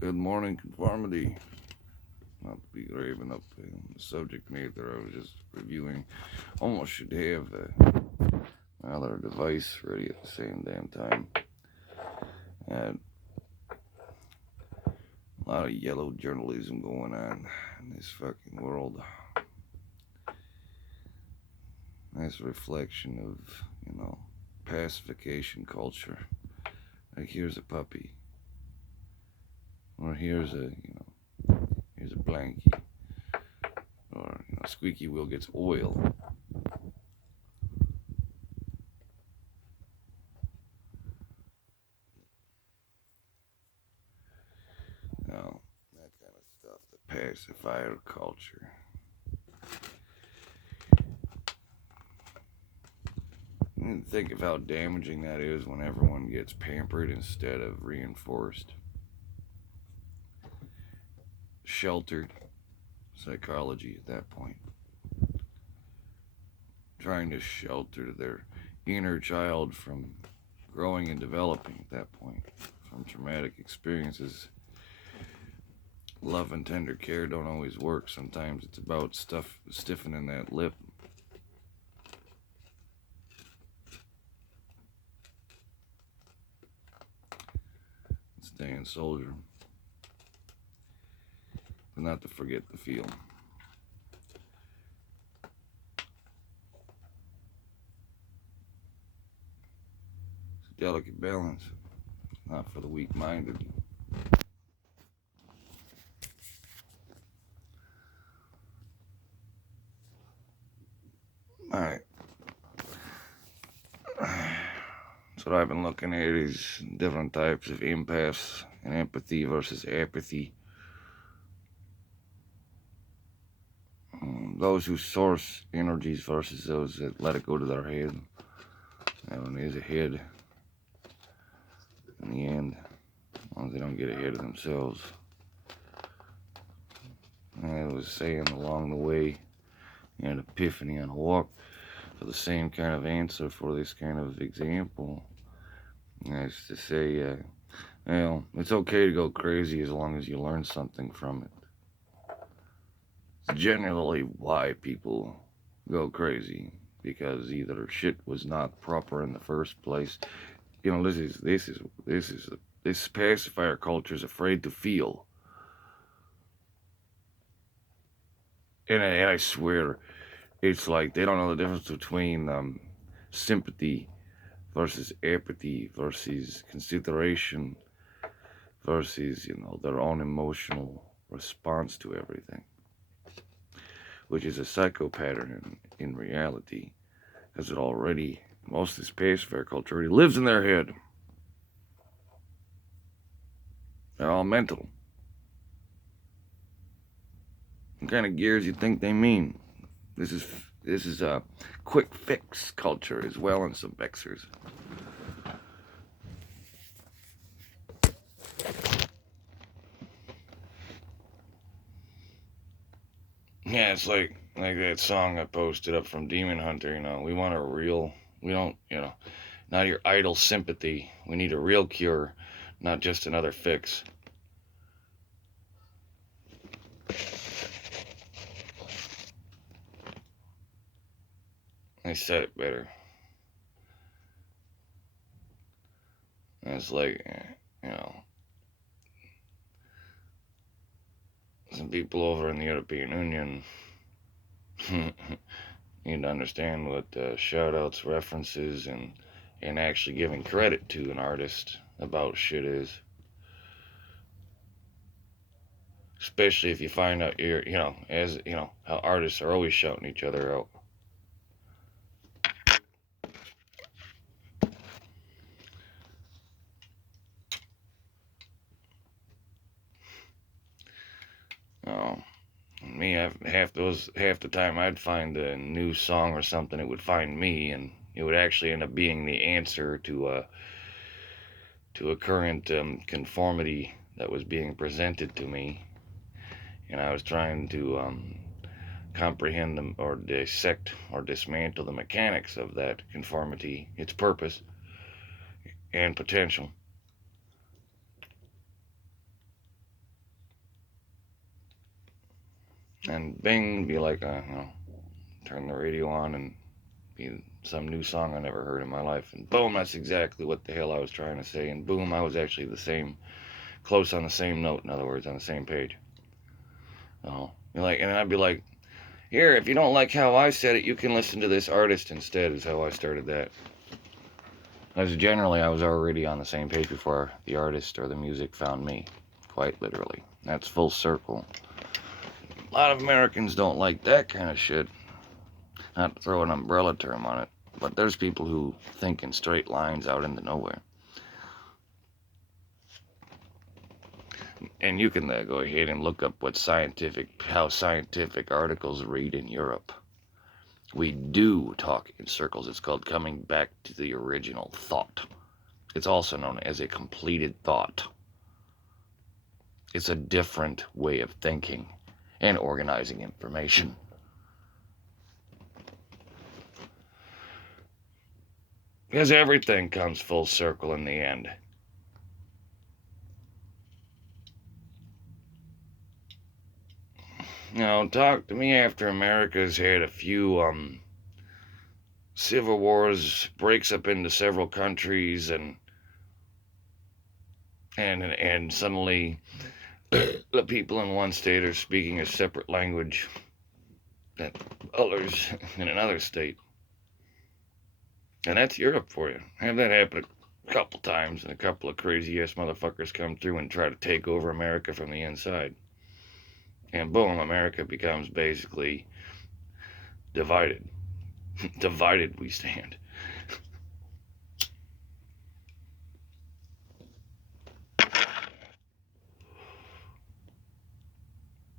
Good morning, Conformity. Not to be raving up the subject matter, I was just reviewing. Almost should have my other device ready at the same damn time. And a lot of yellow journalism going on in this fucking world. Nice reflection of, pacification culture. Like here's a puppy, or here's a blankie, or squeaky wheel gets oil. That kind of stuff. The pacifier culture. And think of how damaging that is when everyone gets pampered instead of reinforced. Sheltered psychology at that point. Trying to shelter their inner child from growing and developing at that point. From traumatic experiences. Love and tender care don't always work. Sometimes it's about stiffening that lip. Staying soldier. But not to forget the feel. It's a delicate balance. Not for the weak-minded. Alright. So what I've been looking at is different types of empaths and empathy versus apathy. Those who source energies versus those that let it go to their head. That one is a head in the end, as long as they don't get ahead of themselves. I was saying along the way, an epiphany on a walk, for the same kind of answer for this kind of example. As to say, it's okay to go crazy as long as you learn something from it. It's generally why people go crazy, because either shit was not proper in the first place. This pacifier culture is afraid to feel, and I swear, it's like they don't know the difference between sympathy versus apathy versus consideration versus their own emotional response to everything, which is a psycho pattern in reality, because most of this pacifier culture already lives in their head. They're all mental. What kind of gears you think they mean? This is a quick fix culture as well in some vexers. Yeah, it's like that song I posted up from Demon Hunter. We want a real. We don't. Not your idle sympathy. We need a real cure, not just another fix. I said it better. It's like, some people over in the European Union need to understand what shout outs, references, and actually giving credit to an artist about shit is. Especially if you find out how artists are always shouting each other out. Oh, me, half the time I'd find a new song or something, it would find me, and it would actually end up being the answer to a current conformity that was being presented to me, and I was trying to comprehend them or dissect or dismantle the mechanics of that conformity, its purpose and potential. And bing, be like, turn the radio on and be some new song I never heard in my life. And boom, that's exactly what the hell I was trying to say. And boom, I was actually the same, close on the same note, in other words, on the same page. And I'd be like, here, if you don't like how I said it, you can listen to this artist instead, is how I started that. As generally, I was already on the same page before the artist or the music found me, quite literally. That's full circle. A lot of Americans don't like that kind of shit. Not to throw an umbrella term on it, but there's people who think in straight lines out into nowhere. And you can go ahead and look up how scientific articles read in Europe. We do talk in circles. It's called coming back to the original thought. It's also known as a completed thought. It's a different way of thinking and organizing information. Because everything comes full circle in the end. Now, talk to me after America's had a few civil wars, breaks up into several countries, and suddenly the people in one state are speaking a separate language than others in another state. And that's Europe for you. Have that happen a couple times, and a couple of crazy ass motherfuckers come through and try to take over America from the inside. And boom, America becomes basically divided. Divided we stand.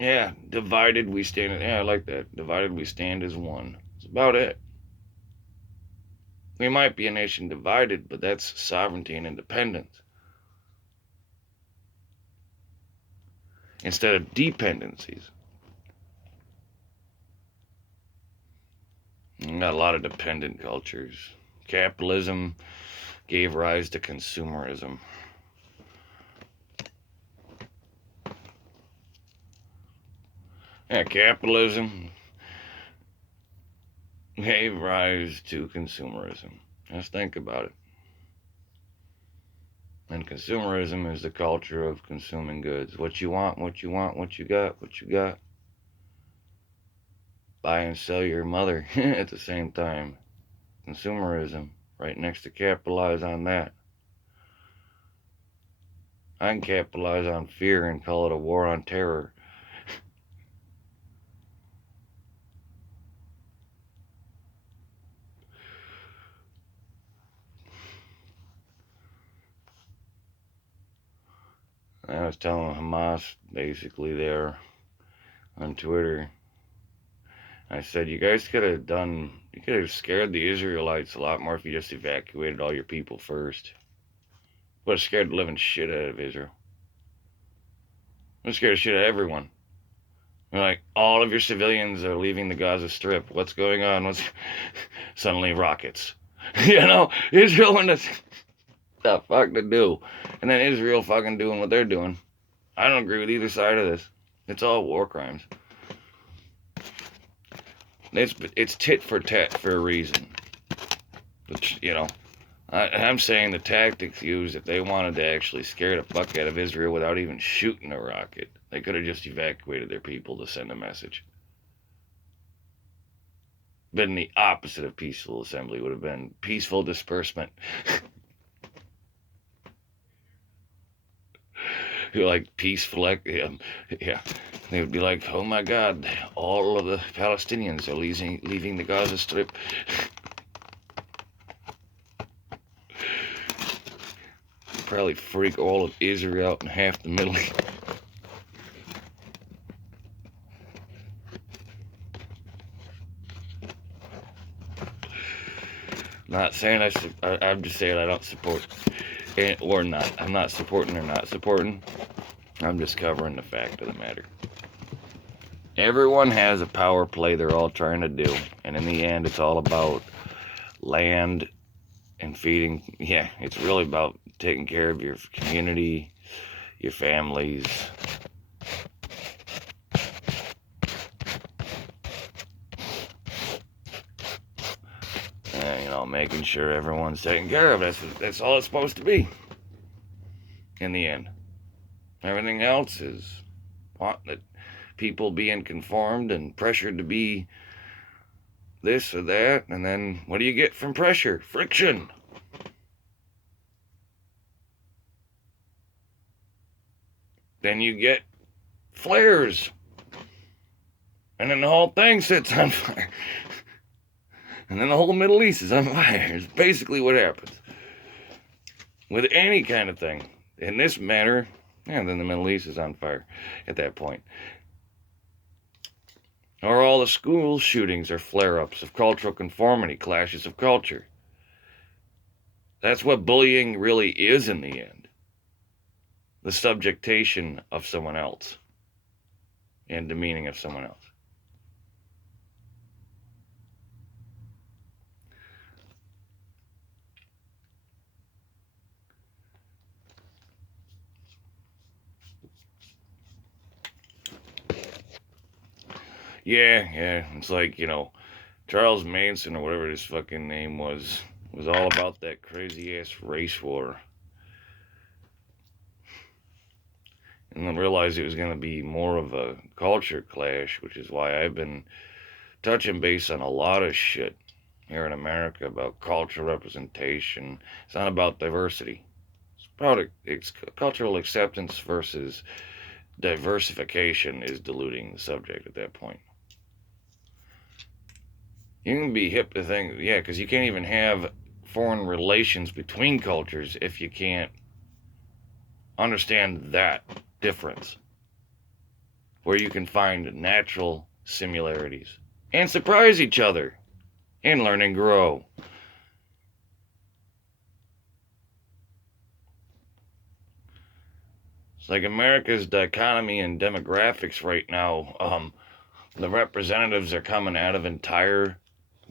Yeah, divided we stand. Yeah, I like that. Divided we stand as one. That's about it. We might be a nation divided, but that's sovereignty and independence. Instead of dependencies. We got a lot of dependent cultures. Capitalism gave rise to consumerism. Yeah, capitalism gave rise to consumerism. Just think about it. And consumerism is the culture of consuming goods. What you want, what you want, what you got, what you got. Buy and sell your mother at the same time. Consumerism, right next to capitalize on that. I can capitalize on fear and call it a war on terror. I was telling Hamas basically there on Twitter. I said, you guys could have scared the Israelites a lot more if you just evacuated all your people first. Would have scared the living shit out of Israel. Would have scared the shit out of everyone. They're like, all of your civilians are leaving the Gaza Strip. What's going on? Suddenly rockets. Israel wouldn't have the fuck to do. And then Israel fucking doing what they're doing. I don't agree with either side of this. It's all war crimes. It's tit for tat for a reason. But, I'm saying the tactics used, if they wanted to actually scare the fuck out of Israel without even shooting a rocket, they could have just evacuated their people to send a message. Been the opposite of peaceful assembly, would have been peaceful disbursement. You're like peaceful, yeah. They would be like, oh my God, all of the Palestinians are leaving the Gaza Strip. Probably freak all of Israel out in half the Middle East. Not saying I'm just saying I don't support it or not. I'm not supporting or not supporting. I'm just covering the fact of the matter. Everyone has a power play they're all trying to do. And in the end, it's all about land and feeding. Yeah, it's really about taking care of your community, your families. making sure everyone's taken care of. That's all it's supposed to be. In the end, everything else is that people being conformed and pressured to be this or that, and then what do you get from pressure? Friction. Then you get flares, and then the whole thing sits on fire. And then the whole Middle East is on fire. It's basically what happens. With any kind of thing. In this matter, then the Middle East is on fire at that point. Or all the school shootings are flare-ups of cultural conformity, clashes of culture. That's what bullying really is in the end. The subjectation of someone else. And demeaning of someone else. Yeah, it's like, Charles Manson or whatever his fucking name was all about that crazy ass race war. And then realized it was going to be more of a culture clash, which is why I've been touching base on a lot of shit here in America about cultural representation. It's not about diversity. It's cultural acceptance versus diversification is diluting the subject at that point. You can be hip to things, because you can't even have foreign relations between cultures if you can't understand that difference. Where you can find natural similarities and surprise each other and learn and grow. It's like America's dichotomy and demographics right now. The representatives are coming out of entire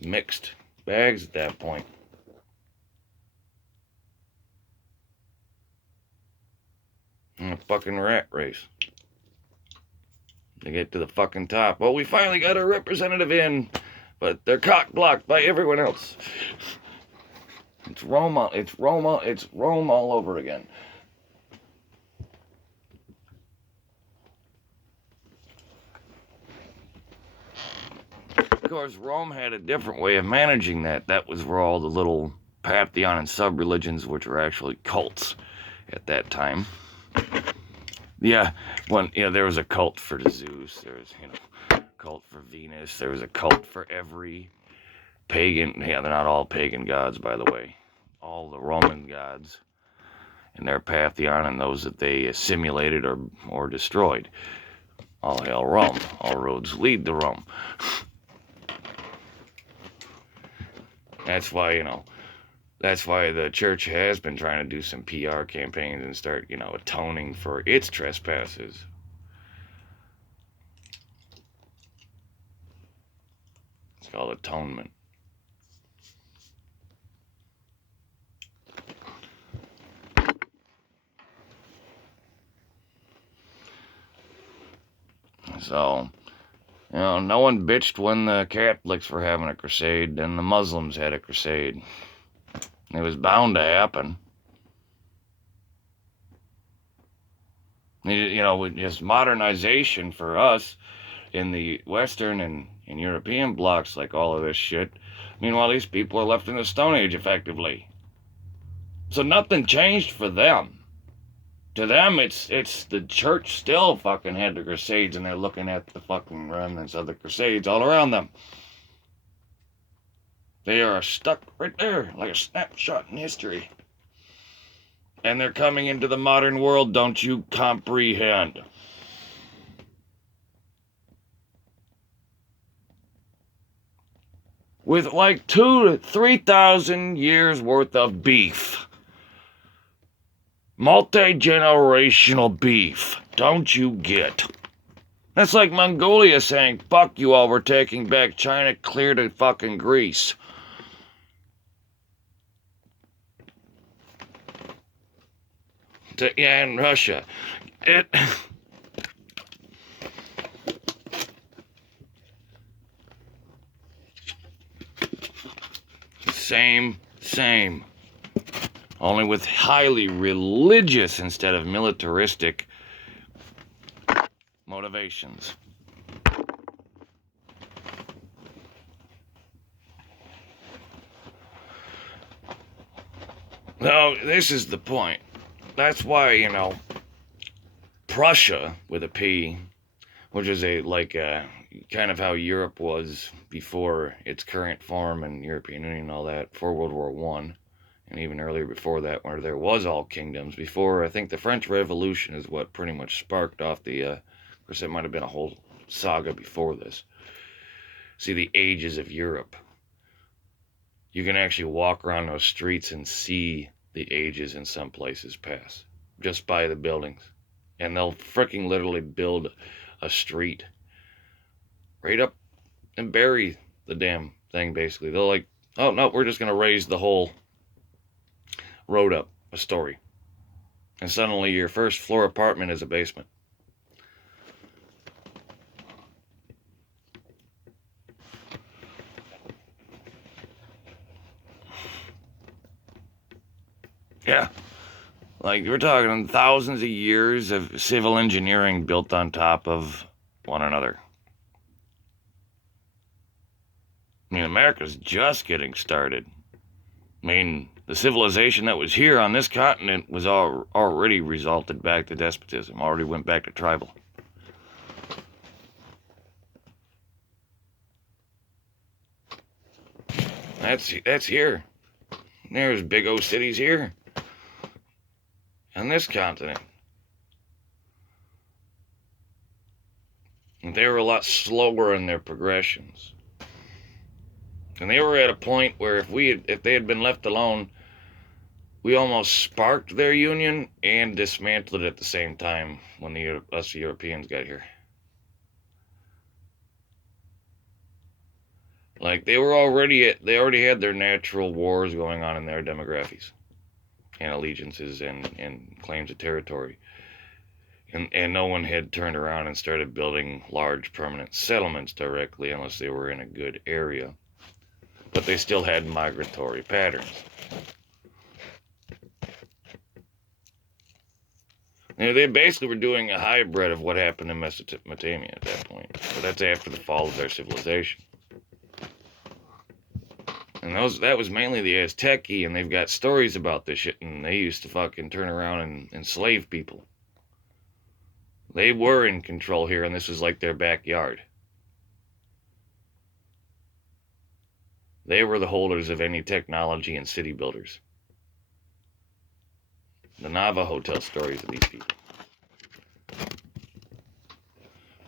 mixed bags at that point. And a fucking rat race. To get to the fucking top. Well, we finally got our representative in, but they're cock blocked by everyone else. It's Rome all over again. Of course, Rome had a different way of managing that. That was where all the little pantheon and sub-religions, which were actually cults at that time. Yeah, there was a cult for Zeus. There was, a cult for Venus. There was a cult for every pagan. Yeah, they're not all pagan gods, by the way. All the Roman gods and their pantheon and those that they assimilated or destroyed. All hail Rome. All roads lead to Rome. That's why, that's why the church has been trying to do some PR campaigns and start, atoning for its trespasses. It's called atonement. So, no one bitched when the Catholics were having a crusade, and the Muslims had a crusade. It was bound to happen. Just modernization for us in the Western and European blocks, like all of this shit. Meanwhile, these people are left in the Stone Age, effectively. So nothing changed for them. To them, it's the church still fucking had the Crusades, and they're looking at the fucking remnants of the Crusades all around them. They are stuck right there, like a snapshot in history. And they're coming into the modern world, don't you comprehend? With like 2,000 to 3,000 years worth of beef. Multi-generational beef. Don't you get? That's like Mongolia saying, fuck you all, we're taking back China clear to fucking Greece. And Russia. Same Same. Only with highly religious instead of militaristic motivations. No, this is the point. That's why, Prussia with a P, which is kind of how Europe was before its current form and European Union and all that, before World War One, and even earlier before that, where there was all kingdoms. Before, I think the French Revolution is what pretty much sparked off of course, it might have been a whole saga before this. See, the ages of Europe. You can actually walk around those streets and see the ages in some places pass just by the buildings. And they'll freaking literally build a street right up and bury the damn thing, basically. They're like, oh, no, we're just going to raise the whole road up a story. And suddenly your first floor apartment is a basement. Yeah. Like, we're talking thousands of years of civil engineering built on top of one another. I mean, America's just getting started. I mean, the civilization that was here on this continent was already resulted back to despotism, already went back to tribal. That's here. There's big old cities here on this continent. And they were a lot slower in their progressions. And they were at a point where if they had been left alone, we almost sparked their union and dismantled it at the same time when us Europeans got here. Like, they already had their natural wars going on in their demographies and allegiances and claims of territory. And no one had turned around and started building large permanent settlements directly unless they were in a good area. But they still had migratory patterns. They basically were doing a hybrid of what happened in Mesopotamia at that point. But that's after the fall of their civilization. And that was mainly the Azteci, and they've got stories about this shit, and they used to fucking turn around and enslave people. They were in control here, and this was like their backyard. They were the holders of any technology and city builders. The Navajo tell stories of these people.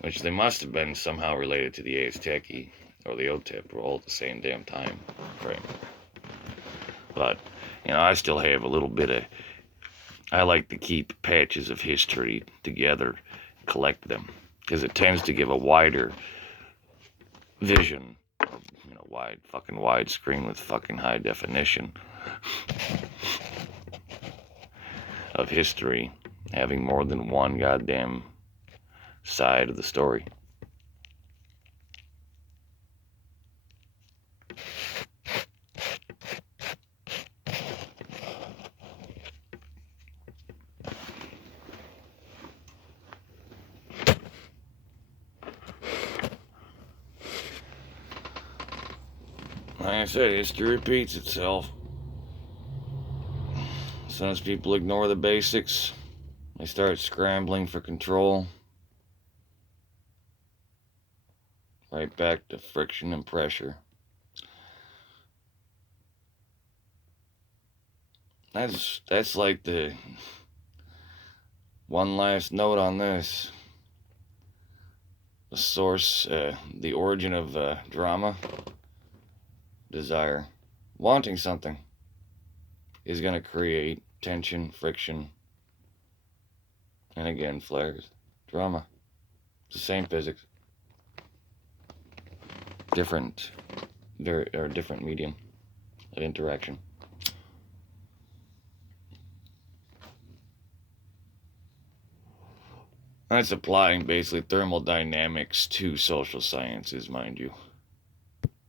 Which they must have been somehow related to the Azteci or the Otep, were all at the same damn time frame. But, I still have a little bit of... I like to keep patches of history together, collect them, because it tends to give a wider vision, wide screen with fucking high definition of history, having more than one goddamn side of the story. Like I said, history repeats itself. As soon as people ignore the basics, they start scrambling for control. Right back to friction and pressure. That's like the one last note on this. The source, the origin of drama, desire. Wanting something is going to create tension, friction, and again, flares. Drama. It's the same physics. Different medium of interaction. That's applying basically thermodynamics to social sciences, mind you.